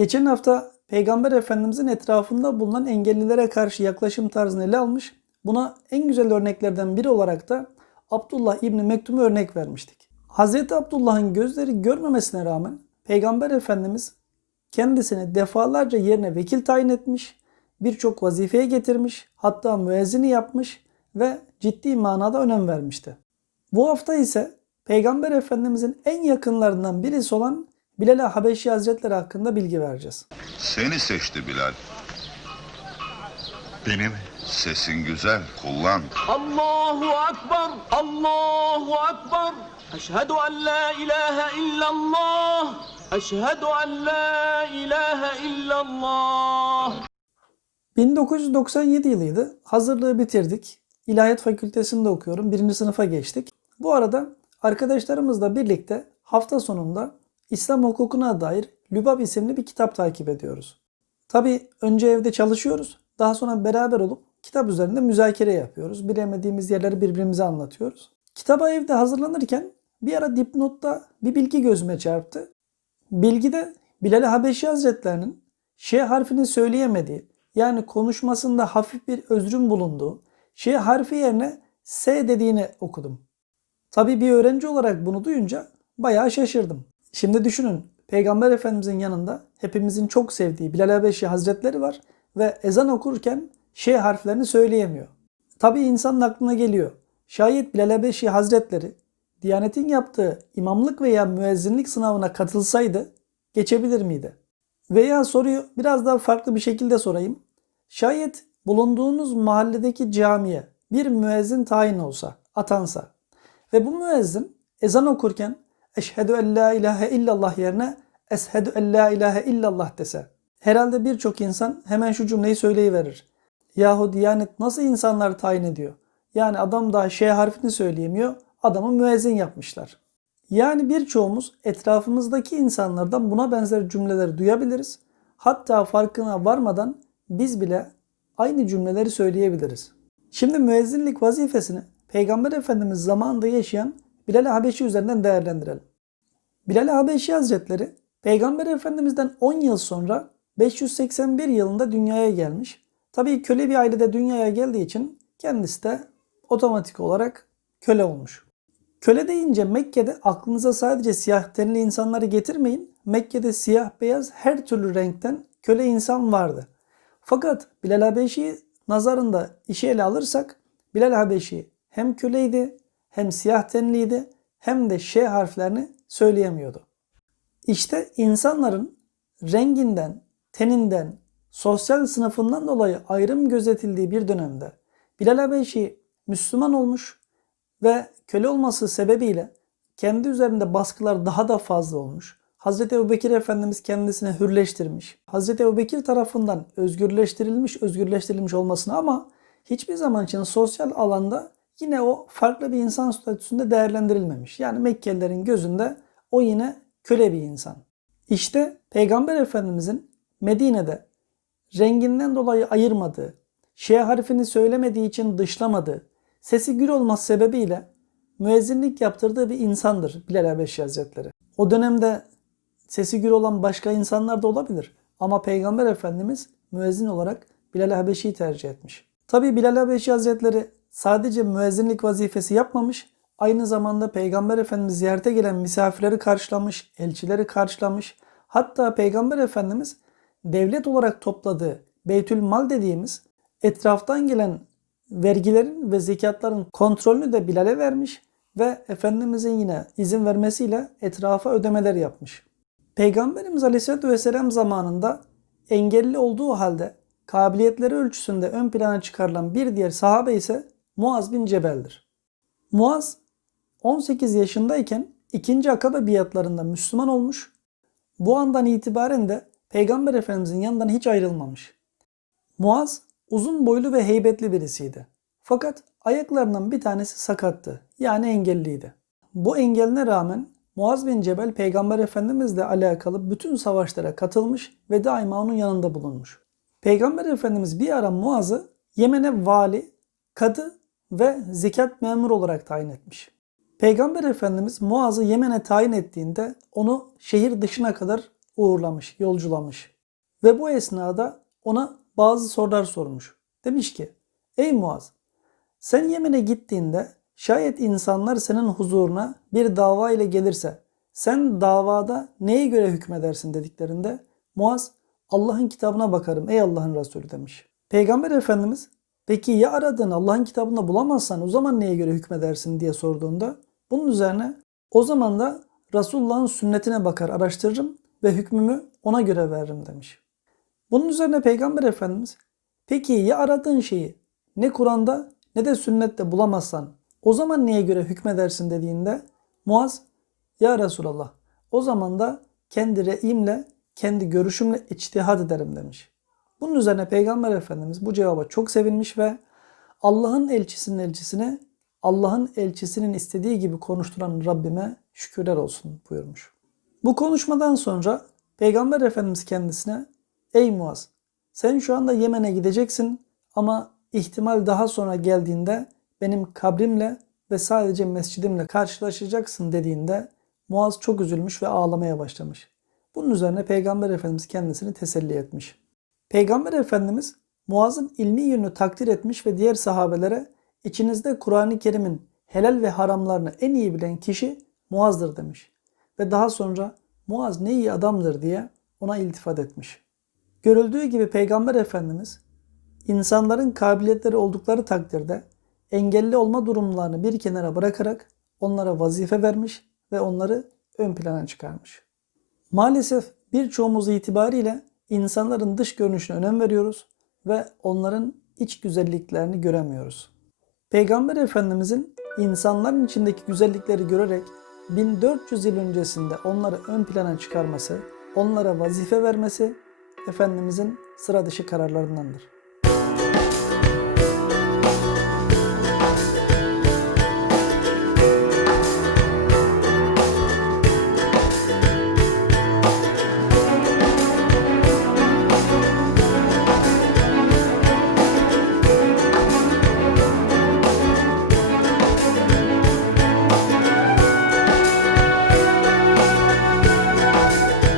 Geçen hafta Peygamber Efendimizin etrafında bulunan engellilere karşı yaklaşım tarzını ele almış. Buna en güzel örneklerden biri olarak da Abdullah İbni Mektum'u örnek vermiştik. Hazreti Abdullah'ın gözleri görmemesine rağmen Peygamber Efendimiz kendisini defalarca yerine vekil tayin etmiş, birçok vazifeye getirmiş, hatta müezzini yapmış ve ciddi manada önem vermişti. Bu hafta ise Peygamber Efendimizin en yakınlarından birisi olan Bilal-i Habeşi Hazretleri hakkında bilgi vereceğiz. Seni seçti Bilal. Beni mi? Sesin güzel, kullan. Allahu Akbar, Allahu Akbar. Eşhedü en la ilahe illallah. Eşhedü en la ilahe illallah. 1997 yılıydı. Hazırlığı bitirdik. İlahiyat Fakültesinde okuyorum. Birinci sınıfa geçtik. Bu arada arkadaşlarımızla birlikte hafta sonunda İslam hukukuna dair Lübab isimli bir kitap takip ediyoruz. Tabi önce evde çalışıyoruz. Daha sonra beraber olup kitap üzerinde müzakere yapıyoruz. Bilemediğimiz yerleri birbirimize anlatıyoruz. Kitaba evde hazırlanırken bir ara dipnotta bir bilgi gözüme çarptı. Bilgide Bilal-i Habeşi Hazretlerinin Ş harfini söyleyemediği yani konuşmasında hafif bir özrün bulunduğu Ş harfi yerine S dediğini okudum. Tabii bir öğrenci olarak bunu duyunca bayağı şaşırdım. Şimdi düşünün Peygamber Efendimizin yanında hepimizin çok sevdiği Bilal Habeşi Hazretleri var ve ezan okurken Ş harflerini söyleyemiyor. Tabii insanın aklına geliyor. Şayet Bilal Habeşi Hazretleri Diyanet'in yaptığı imamlık veya müezzinlik sınavına katılsaydı geçebilir miydi? Veya soruyu biraz daha farklı bir şekilde sorayım. Şayet bulunduğunuz mahalledeki camiye bir müezzin tayin olsa, atansa ve bu müezzin ezan okurken eşhedü en la ilahe illallah yerine eshedü en la ilahe illallah dese herhalde birçok insan hemen şu cümleyi söyleyiverir. Yahu Diyanet nasıl insanları tayin ediyor? Yani adam daha şey harfini söyleyemiyor, adamı müezzin yapmışlar. Yani birçoğumuz etrafımızdaki insanlardan buna benzer cümleleri duyabiliriz. Hatta farkına varmadan biz bile aynı cümleleri söyleyebiliriz. Şimdi müezzinlik vazifesini Peygamber Efendimiz zamanında yaşayan Bilal-i Habeşi üzerinden değerlendirelim. Bilal-i Habeşi Hazretleri Peygamber Efendimiz'den 10 yıl sonra 581 yılında dünyaya gelmiş. Tabii köle bir ailede dünyaya geldiği için kendisi de otomatik olarak köle olmuş. Köle deyince Mekke'de aklınıza sadece siyah tenli insanları getirmeyin. Mekke'de siyah beyaz her türlü renkten köle insan vardı. Fakat Bilal Habeşi nazarında işi ele alırsak Bilal Habeşi hem köleydi hem siyah tenliydi hem de Ş harflerini söyleyemiyordu. İşte insanların renginden, teninden, sosyal sınıfından dolayı ayrım gözetildiği bir dönemde Bilal Habeşi Müslüman olmuş ve köle olması sebebiyle kendi üzerinde baskılar daha da fazla olmuş. Hazreti Ebubekir Efendimiz kendisini hürleştirmiş. Hazreti Ebubekir tarafından özgürleştirilmiş, özgürleştirilmiş olmasına ama hiçbir zaman için sosyal alanda yine o farklı bir insan statüsünde değerlendirilmemiş. Yani Mekkelilerin gözünde o yine köle bir insan. İşte Peygamber Efendimizin Medine'de renginden dolayı ayırmadığı, Şe harfini söylemediği için dışlamadığı, sesi gür olması sebebiyle müezzinlik yaptırdığı bir insandır Bilal Habeşi Hazretleri. O dönemde sesi gür olan başka insanlar da olabilir. Ama Peygamber Efendimiz müezzin olarak Bilal Habeşi'yi tercih etmiş. Tabi Bilal Habeşi Hazretleri sadece müezzinlik vazifesi yapmamış, aynı zamanda Peygamber Efendimiz ziyarete gelen misafirleri karşılamış, elçileri karşılamış. Hatta Peygamber Efendimiz devlet olarak topladığı Beytül Mal dediğimiz etraftan gelen vergilerin ve zekatların kontrolünü de Bilal'e vermiş ve Efendimizin yine izin vermesiyle etrafa ödemeler yapmış. Peygamberimiz Aleyhisselatü Vesselam zamanında engelli olduğu halde kabiliyetleri ölçüsünde ön plana çıkarılan bir diğer sahabe ise Muaz bin Cebel'dir. Muaz 18 yaşındayken ikinci akabe biatlarında Müslüman olmuş. Bu andan itibaren de Peygamber Efendimizin yanından hiç ayrılmamış. Muaz uzun boylu ve heybetli birisiydi. Fakat ayaklarından bir tanesi sakattı. Yani engelliydi. Bu engeline rağmen Muaz bin Cebel Peygamber Efendimizle alakalı bütün savaşlara katılmış ve daima onun yanında bulunmuş. Peygamber Efendimiz bir ara Muaz'ı Yemen'e vali, kadı ve zekat memuru olarak tayin etmiş. Peygamber Efendimiz Muaz'ı Yemen'e tayin ettiğinde onu şehir dışına kadar uğurlamış, yolculamış. Ve bu esnada ona bazı sorular sormuş. Demiş ki, ey Muaz, sen Yemen'e gittiğinde şayet insanlar senin huzuruna bir dava ile gelirse sen davada neye göre hükmedersin dediklerinde Muaz Allah'ın kitabına bakarım ey Allah'ın Resulü demiş. Peygamber Efendimiz peki ya aradığın Allah'ın kitabında bulamazsan o zaman neye göre hükmedersin diye sorduğunda bunun üzerine o zaman da Resulullah'ın sünnetine bakar araştırırım ve hükmümü ona göre veririm demiş. Bunun üzerine Peygamber Efendimiz peki ya aradığın şeyi ne Kur'an'da ne de sünnette bulamazsan o zaman neye göre hükmedersin dediğinde Muaz ya Resulallah o zaman da kendi re'imle kendi görüşümle içtihat ederim demiş. Bunun üzerine Peygamber Efendimiz bu cevaba çok sevinmiş ve Allah'ın elçisinin elçisine Allah'ın elçisinin istediği gibi konuşturan Rabbime şükürler olsun buyurmuş. Bu konuşmadan sonra Peygamber Efendimiz kendisine Ey Muaz sen şu anda Yemen'e gideceksin ama ihtimal daha sonra geldiğinde benim kabrimle ve sadece mescidimle karşılaşacaksın dediğinde Muaz çok üzülmüş ve ağlamaya başlamış. Bunun üzerine Peygamber Efendimiz kendisini teselli etmiş. Peygamber Efendimiz Muaz'ın ilmi yönünü takdir etmiş ve diğer sahabelere içinizde Kur'an-ı Kerim'in helal ve haramlarını en iyi bilen kişi Muaz'dır demiş. Ve daha sonra Muaz ne iyi adamdır diye ona iltifat etmiş. Görüldüğü gibi Peygamber Efendimiz insanların kabiliyetleri oldukları takdirde engelli olma durumlarını bir kenara bırakarak onlara vazife vermiş ve onları ön plana çıkarmış. Maalesef birçoğumuz itibariyle insanların dış görünüşüne önem veriyoruz ve onların iç güzelliklerini göremiyoruz. Peygamber Efendimizin insanların içindeki güzellikleri görerek 1400 yıl öncesinde onları ön plana çıkarması, onlara vazife vermesi Efendimizin sıra dışı kararlarındandır.